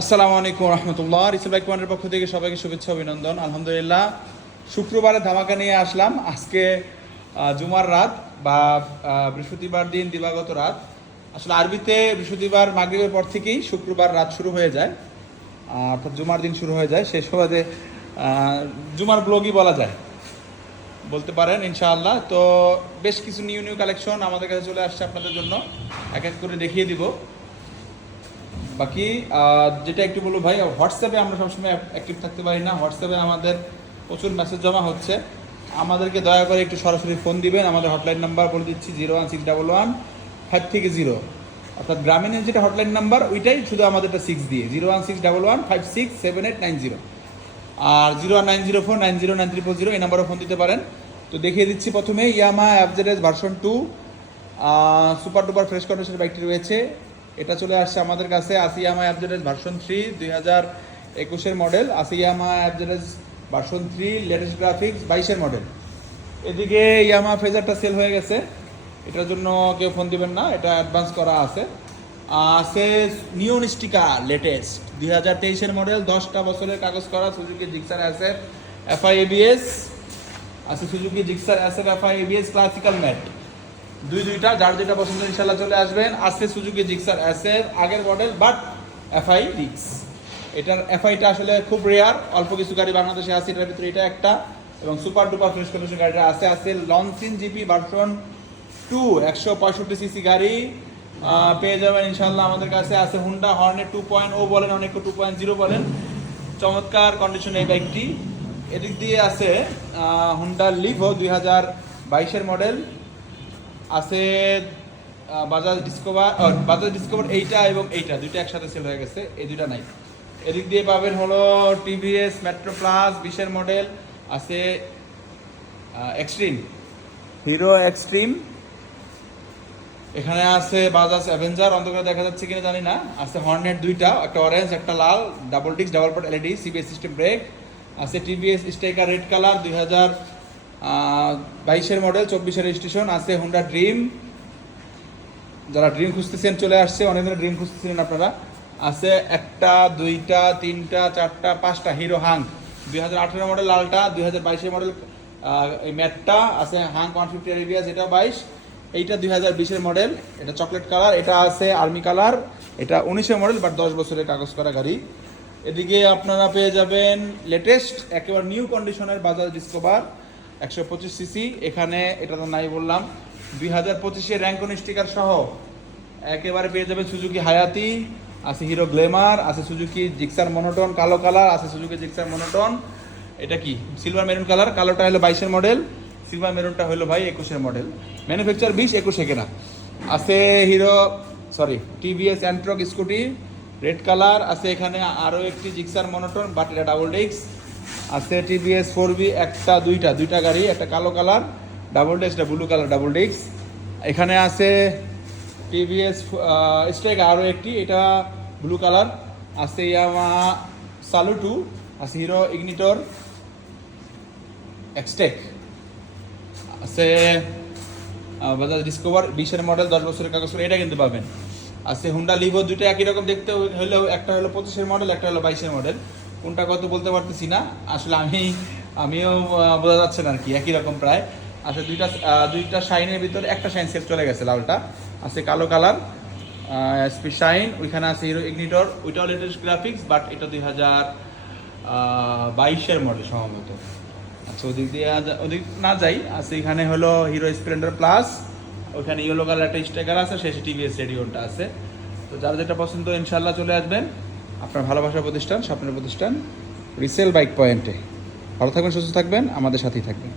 আসসালামু আলাইকুম রহমতুল্লাহ। Resale bike পয়েন্টের পক্ষ থেকে সবাইকে শুভেচ্ছা অভিনন্দন। আলহামদুলিল্লাহ, শুক্রবারে ধামাকা নিয়ে আসলাম। আজকে জুমার রাত বা বৃহস্পতিবার দিন দিবাগত রাত। আসলে আরবিতে বৃহস্পতিবার মাগরিবের পর থেকেই শুক্রবার রাত শুরু হয়ে যায়, অর্থাৎ জুমার দিন শুরু হয়ে যায়। সেই সুবাদে জুমার ব্লগই বলা যায়, বলতে পারেন ইনশাআল্লাহ। তো বেশ কিছু নিউ নিউ কালেকশন আমাদের কাছে চলে আসছে, আপনাদের জন্য এক এক করে দেখিয়ে দিব। বাকি যেটা একটু বলবো ভাই, হোয়াটসঅ্যাপে আমরা সবসময় অ্যাক্টিভ থাকতে পারি না। হোয়াটসঅ্যাপে আমাদের প্রচুর মেসেজ জমা হচ্ছে, আমাদেরকে দয়া করে একটু সরাসরি ফোন দিবেন। আমাদের হটলাইন নাম্বার বলে দিচ্ছি 01611 অর্থাৎ গ্রামীণের যেটা হটলাইন নাম্বার ওইটাই, শুধু আমাদেরটা 6 দিয়ে 01611567890। আর 01904909340 এই নাম্বারও ফোন দিতে পারেন। তো দেখিয়ে দিচ্ছি প্রথমে Yamaha FZS version 2 super duper fresh কন্ডিশনের বাইকটি রয়েছে। এটা চলে আসছে আমাদের কাছে। আছে ইয়ামাহা এফজেডএস ভার্সন 3 2021-এর মডেল। আছে Yamaha FZS version 3 latest graphics 22-এর মডেল। এদিকে ইয়ামাহা ফেজারটা সেল হয়ে গেছে, এটার জন্য কেউ ফোন দিবেন না, এটা অ্যাডভান্স করা আছে। আছে নিয়ন স্টিকার লেটেস্ট 2023-এর মডেল, 10টা বছরের কাগজ করা সুজুকি জিক্সার অ্যাসেট এফআই এবিএস। আছে সুজুকি জিক্সার অ্যাসেট এফআই এবিএস ক্লাসিক্যাল ম্যাট, দুইটা, যার যেটা পছন্দ ইনশাল্লাহ চলে আসবেন। আছে সুজুকি জিক্সার অ্যাসেট আগের মডেল বাট এফআই ডিক্স। এটার এফআইটা আসলে খুব রেয়ার, অল্প কিছু গাড়ি বাংলাদেশে আছে, এটার ভিতরে এটা একটা। এবং সুপার ডুপার ফ্রেশ কন্ডিশন গাড়িটা আছে লঞ্চিন জিপি ভার্সন 2 165 সিসি গাড়ি পেয়ে যাবেন ইনশাল্লাহ আমাদের কাছে। আছে হুন্ডা হর্নেট 2.0 বলেন, অনেকে 2.0 বলেন, চমৎকার কন্ডিশনে এই বাইকটি। এদিক দিয়ে আছে হুন্ডা লিভো 2022-এর মডেল। আছে বাজাজ ডিসকভার এইটা এবং এইটা, দুইটা একসাথে সেল হয়ে গেছে, এই দুইটা নাই। এদিক দিয়ে পাবেন হলো টিভিএস মেট্রো প্লাস 20-এর মডেল। আছে এক্সট্রিম, হিরো এক্সট্রিম। এখানে আছে বাজাজ অ্যাভেঞ্জার, অন্ধকারে দেখা যাচ্ছে কিনা জানি না। আছে হর্নেট দুইটা, একটা অরেঞ্জ একটা লাল, ডাবল ডিস্ক ডাবল পট এলইডি সিবিএস সিস্টেম ব্রেক। আছে টিভিএস স্টেকার রেড কালার 2022-এর মডেল, 24-এর রেজিস্ট্রেশন। আছে হুন্ডা ড্রিম, যারা ড্রিম খুঁজতেছেন চলে আসছে, অনেকদিন ড্রিম খুঁজতেছিলেন আপনারা। আছে একটা, দুইটা, তিনটা, চারটা, পাঁচটা হিরো হাং 2018 মডেল লালটা, 2022-এর মডেল এই ম্যাটটা। আছে হাং 150 এবিএস, এটা 22। এইটা 2020-এর মডেল, এটা চকলেট কালার। এটা আছে আর্মি কালার, এটা 19-এর মডেল বাট 10 বছরের কাগজ করা গাড়ি। এদিকে আপনারা পেয়ে যাবেন লেটেস্ট একেবারে নিউ কন্ডিশনের বাজাজ ডিসকভার 125 সিসি। এখানে এটা তো নাই বললাম, 2025-এর র্যাঙ্কন স্টিকার সহ একেবারে পেয়ে যাবেন সুজুকি হায়াতি। আছে হিরো গ্ল্যামার, আছে সুজুকি জিক্সার মনোটন কালো কালার, আছে সুজুকি জিক্সার মনোটন। এটা কি সিলভার মেরুন কালার, কালোটা হলো 22-এর মডেল, সিলভার মেরুনটা হলো ভাই 21-এর মডেল। ম্যানুফ্যাকচার 20-21-এ কেনা। আছে টিভিএস অ্যান্ট্রক স্কুটি রেড কালার। আছে এখানে আরও একটি জিক্সার মনোটন বাট এটা ডাবল ডিস্ক। আছে টিভিএস 4B একটা, দুইটা গাড়ি, একটা কালো কালার ডাবল ডিস্ক, এটা ব্লু কালার ডাবল ডিস্ক। এখানে আছে টিভিএস স্ট্রাইক আরও একটি, এটা ব্লু কালার। আছে ইয়ামাহা সালু 2। আছে হিরো ইগনিটর এক্সটেক। আছে বাজাজ ডিসকভার 20-এর মডেল, 10 বছরের কাগজ, এটা কিন্তু পাবেন। আছে হুন্ডা লিভো, দুটো একই রকম দেখতে হলেও একটা হলো 25-এর মডেল, একটা হলো 22-এর মডেল। কোনটা কত বলতে পারতেছি না আসলে, আমিও বোঝা যাচ্ছে না আর কি, একই রকম প্রায়। আছে দুইটা শাইনের ভিতরে একটা শাইন সেট চলে গেছে লালটা। আছে কালো কালার এসপি শাইন। ওইখানে আছে হিরো ইগনিটর, ওইটাও লেটেস্ট গ্রাফিক্স বাট এটা 2022-এর মডেল সম্ভবত। আচ্ছা ওদিক না যাই, আছে এখানে হলো হিরো স্প্লেন্ডার প্লাস, ওইখানে ইয়েলো কালার একটা স্টিকার আছে, শেষে টিভিএস রেডিওটা আছে। তো যার যেটা পছন্দ ইনশাল্লাহ চলে আসবেন আপনার ভালোবাসার প্রতিষ্ঠান, স্বপ্নের প্রতিষ্ঠান রিসেল বাইক পয়েন্টে। ভালো থাকবেন, সুস্থ থাকবেন, আমাদের সাথেই থাকবেন।